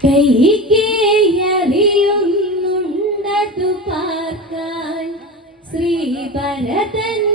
കൈകേയറിയുന്നുണ്ടതു പാർക്കാൻ ശ്രീഭരതൻ പോയൊരു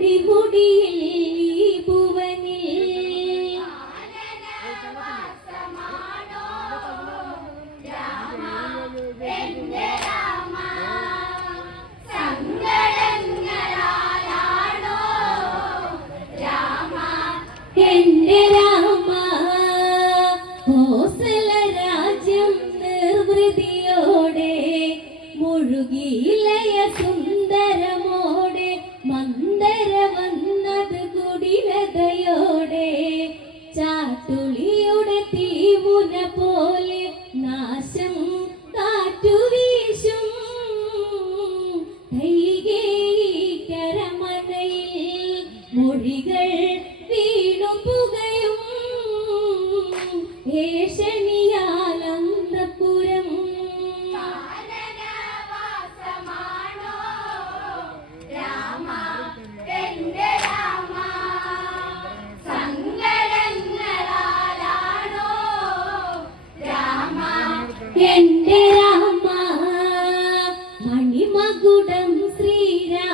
അടിമുടിയിൽ ഭുവനിൽ എന്റെ രാമ കോസല രാജ്യം നിർവൃതിയോടെ മുഴുകിയിലയ എന്റെ രാമ മണിമകുടം ശ്രീരാമനതേൽക്കും.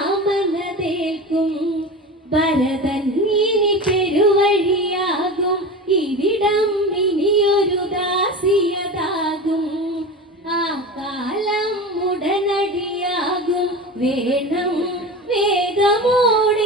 ഭരതൻ ഇനി പെരുവഴിയാകും. ഇവിടം ഇനിയൊരു ദാസിയതാകും. ആ കാലം വേണം വേഗമോടെ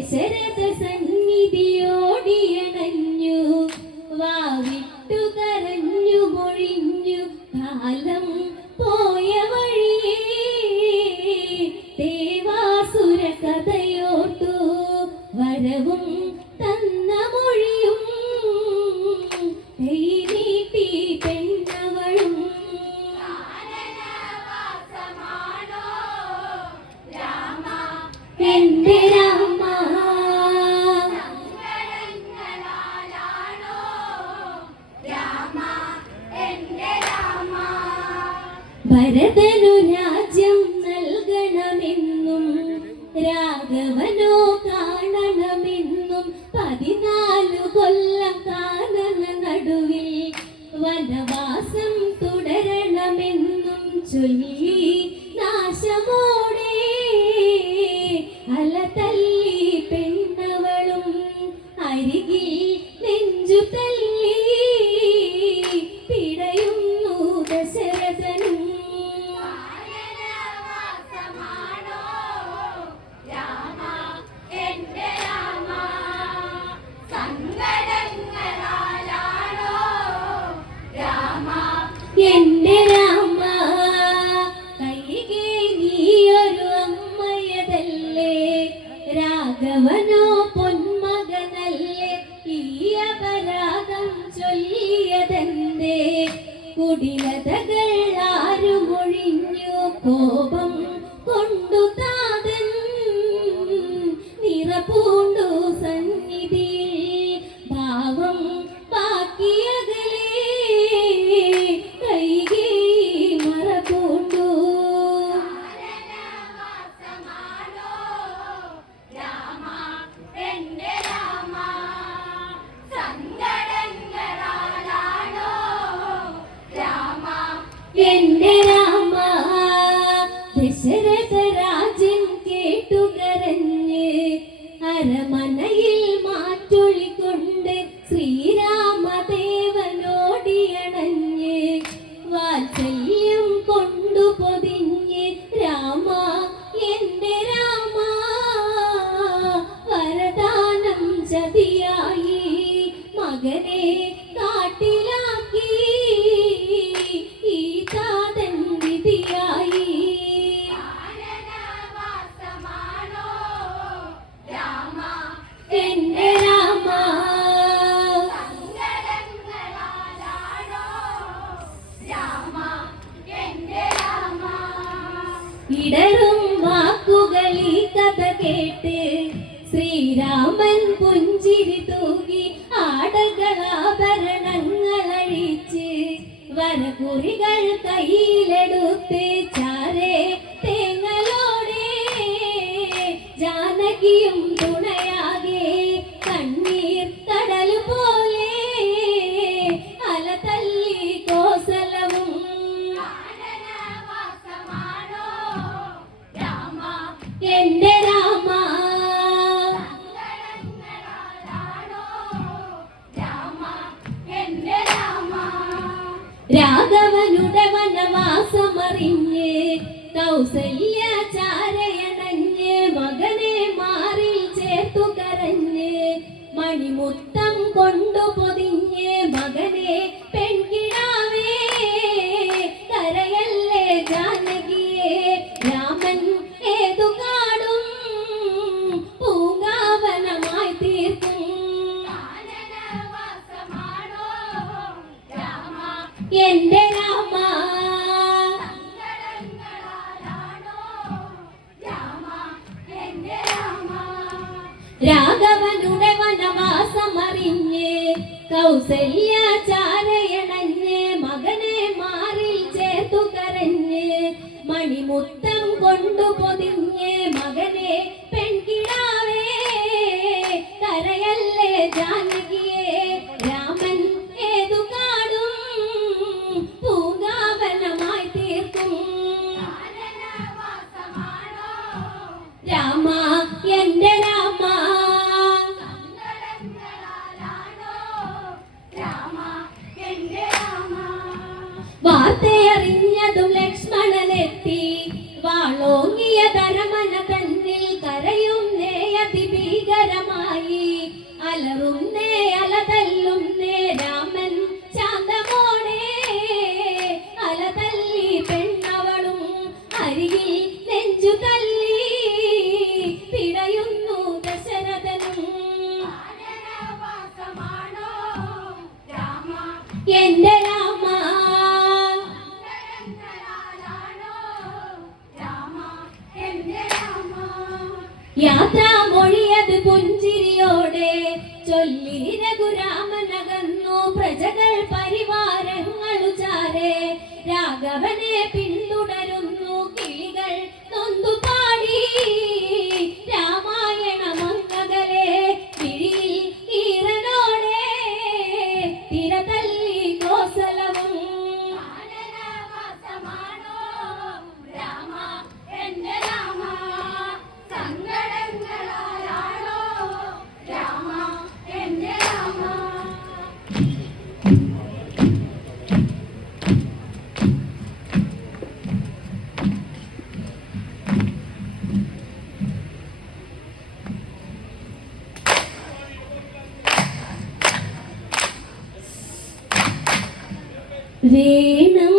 ser രാഘവനോ കാണണമെന്നും പതിനാലു രാഘവനോ പൊന്മകനല്ലേ? ഈ അപരാധം ചൊല്ലിയതെന്തേ? കുടിലതകൾ ശ്രീരാമൻ പുഞ്ചിരി തൂകി ആടകളാഭരണങ്ങളഴിച്ച് വനകുറികൾ കയ്യിലെടുത്ത് മണിമുത്തം കൊണ്ടു പൊതിഞ്ഞ് മകനെ പെൺകിടാവേ. കരയല്ലേ ജാനകിയെ രാമൻ ഏതു കാടും പൂങ്കാവനമായി തീർക്കും. എന്റെ രാമ കൗസല്യ ചാരയണഞ്ഞ് മകനെ മാറിൽ ചേർത്തു കരഞ്ഞ് മണിമുത്തം കൊണ്ടു പൊതിഞ്ഞ് മകനെ വാർത്തയറിഞ്ഞതും ലക്ഷ്മണനെത്തി. വാളോങ്ങിയ തരമന തന്നിൽ കരയും നേയതി ഭീകരമായി അലറും നേ അലതല്ലും നേ രാമൻ ശാന്തമോടെ അലതല്ലി പെണ്ണവളും അരികിൽ രഘുരാമനകന്നു പ്രജകൾ പരിവാരങ്ങളു ചാരെ രാഘ രാഘവനെ പിന്തുടരുന്നു Vinam